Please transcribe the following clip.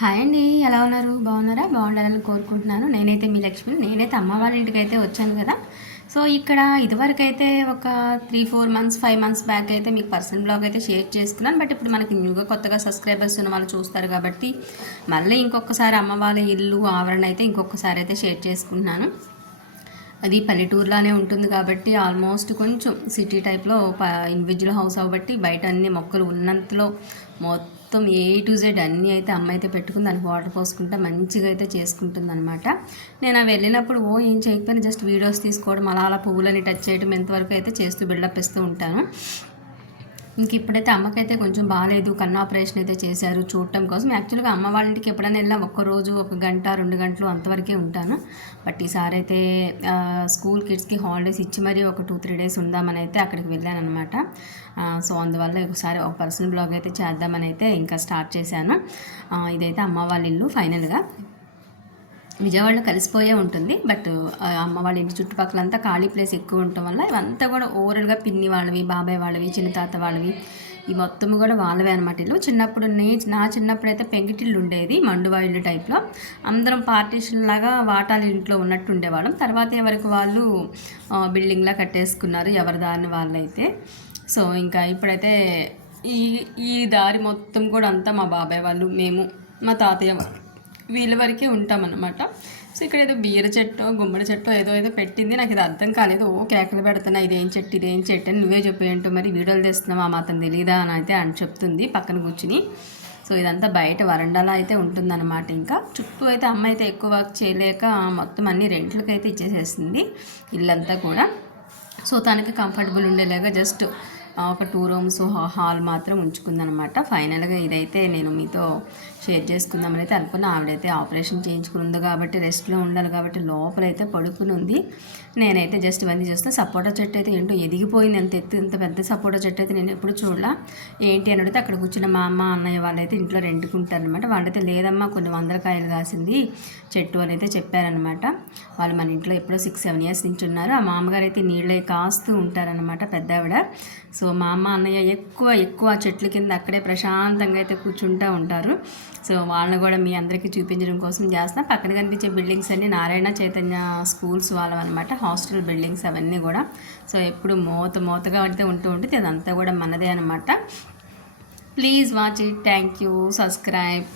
Hi అండి, ఎలా ఉన్నారు? బాగున్నారా? బాగుండాలని కోరుకుంటున్నాను. నేనైతే మీ లక్ష్మిని. నేనైతే అమ్మ వాళ్ళ ఇంటికి అయితే వచ్చాను కదా. సో ఇక్కడ ఇదివరకైతే ఒక 3-4 మంత్స్ 5 మంత్స్ బ్యాక్ అయితే మీకు పర్సనల్ బ్లాగ్ అయితే షేర్ చేసుకున్నాను. బట్ ఇప్పుడు మనకి న్యూగా కొత్తగా సబ్స్క్రైబర్స్ ఉన్న వాళ్ళు చూస్తారు కాబట్టి మళ్ళీ ఇంకొకసారి అమ్మ వాళ్ళ ఇల్లు ఆవరణ అయితే ఇంకొకసారి అయితే షేర్ చేసుకుంటున్నాను. అది పల్లెటూరులానే ఉంటుంది కాబట్టి ఆల్మోస్ట్ కొంచెం సిటీ టైప్లో ఇండివిజువల్ హౌస్ అవ్వబట్టి బయట అన్ని మొక్కలు ఉన్నంతలో మొత్తం ఏ టు జెడ్ అన్నీ అయితే అమ్మ అయితే పెట్టుకుని దానికి వాటర్ పోసుకుంటా మంచిగా అయితే చేసుకుంటుంది అనమాట. నేను అవి వెళ్ళినప్పుడు ఏం చేయకపోయినా జస్ట్ వీడియోస్ తీసుకోవడం అలా పువ్వులని టచ్ చేయడం ఎంతవరకు అయితే చేస్తూ బిల్డప్ ఇస్తూ ఉంటాను. ఇంక ఇప్పుడైతే అమ్మకైతే కొంచెం బాగాలేదు, కన్ను ఆపరేషన్ అయితే చేశారు చూడటం కోసం. యాక్చువల్గా అమ్మ వాళ్ళ ఇంటికి ఎప్పుడైనా వెళ్ళినా ఒక్కరోజు 1 గంట 2 గంటలు అంతవరకే ఉంటాను. బట్ ఈసారి అయితే స్కూల్ కిడ్స్కి హాలిడేస్ ఇచ్చి మరీ ఒక 2-3 డేస్ ఉందామని అయితే అక్కడికి వెళ్ళాను అనమాట. సో అందువల్ల ఒకసారి ఒక పర్సనల్ బ్లాగ్ అయితే చేద్దామని అయితే ఇంకా స్టార్ట్ చేశాను. ఇదైతే అమ్మ వాళ్ళ ఇల్లు ఫైనల్గా విజయవాడలో కలిసిపోయే ఉంటుంది. బట్ అమ్మ వాళ్ళ ఇంటి చుట్టుపక్కలంతా ఖాళీ ప్లేస్ ఎక్కువ ఉండటం వల్ల ఇవంతా కూడా ఓవరాల్గా పిన్ని వాళ్ళవి, బాబాయ్ వాళ్ళవి, చిన్న తాత వాళ్ళవి, ఈ మొత్తం కూడా వాళ్ళవే అనమాట. ఇల్లు చిన్నప్పుడు నా చిన్నప్పుడు అయితే పెంకిటిల్లు ఉండేది, మండువా ఇల్లు టైప్లో. అందరం పార్టీషన్ లాగా వాటాల ఇంట్లో ఉన్నట్టు ఉండేవాళ్ళం. తర్వాత ఎవరికి వాళ్ళు బిల్డింగ్లా కట్టేసుకున్నారు, ఎవరి దారిని వాళ్ళైతే. సో ఇంకా ఇప్పుడైతే ఈ దారి మొత్తం కూడా అంతా మా బాబాయ్ వాళ్ళు, మేము, మా తాతయ్య వీళ్ళ వరకే ఉంటామన్నమాట. సో ఇక్కడ ఏదో బీర చెట్టు గుమ్మడి చెట్టు ఏదో పెట్టింది, నాకు ఇది అర్థం కాలేదు. కేకలు పెడుతున్నా, ఇదేం చెట్టు అని నువ్వే చెప్పేంటో, మరి వీడియోలు తెస్తున్నావా మాత్రం తెలీదా అని అయితే అని చెప్తుంది పక్కన కూర్చుని. సో ఇదంతా బయట వరండాలో అయితే ఉంటుందన్నమాట. ఇంకా చుట్టూ అయితే అమ్మ అయితే ఎక్కువ వర్క్ చేయలేక మొత్తం అన్ని రెంట్లకి అయితే ఇచ్చేసేసింది ఇల్లంతా కూడా. సో తనకి కంఫర్టబుల్ ఉండేలాగా జస్ట్ ఒక 2 రూమ్స్ హాల్ మాత్రం ఉంచుకుందనమాట. ఫైనల్గా ఇదైతే నేను మీతో షేర్ చేసుకుందామని అయితే అనుకున్న. ఆవిడైతే ఆపరేషన్ చేయించుకుని ఉంది కాబట్టి రెస్ట్లో ఉండాలి కాబట్టి లోపలైతే పడుకుని ఉంది. నేనైతే జస్ట్ ఇవన్నీ చూస్తే సపోటా చెట్టు అయితే ఏంటో ఎదిగిపోయింది. ఇంత పెద్ద సపోటా చెట్టు అయితే నేను ఎప్పుడు చూడలా. ఏంటి అని అడిగితే అక్కడ కూర్చున్న మా అమ్మ అన్నయ్య వాళ్ళైతే ఇంట్లో రెంట్కుంటారనమాట. వాళ్ళైతే లేదమ్మా కొన్ని 100 కాయలు కాసింది చెట్టు అని అయితే చెప్పారనమాట. వాళ్ళు మన ఇంట్లో ఎప్పుడో 6-7 ఇయర్స్ నుంచి ఉన్నారు. ఆ మామగారు అయితే నీళ్ళే కాస్తూ ఉంటారనమాట, పెద్దావిడ. సో మా అమ్మ అన్నయ్య ఎక్కువ చెట్ల కింద అక్కడే ప్రశాంతంగా అయితే కూర్చుంటూ ఉంటారు. సో వాళ్ళని కూడా మీ అందరికీ చూపించడం కోసం చేస్తాం. పక్కన కనిపించే బిల్డింగ్స్ అన్నీ నారాయణ చైతన్య స్కూల్స్ వాళ్ళవన్నమాట, హాస్టల్ బిల్డింగ్స్ అవన్నీ కూడా. సో ఎప్పుడు మోతగా అయితే ఉంటుంది. అదంతా కూడా మనదే అనమాట. Please watch it. Thank you. Subscribe.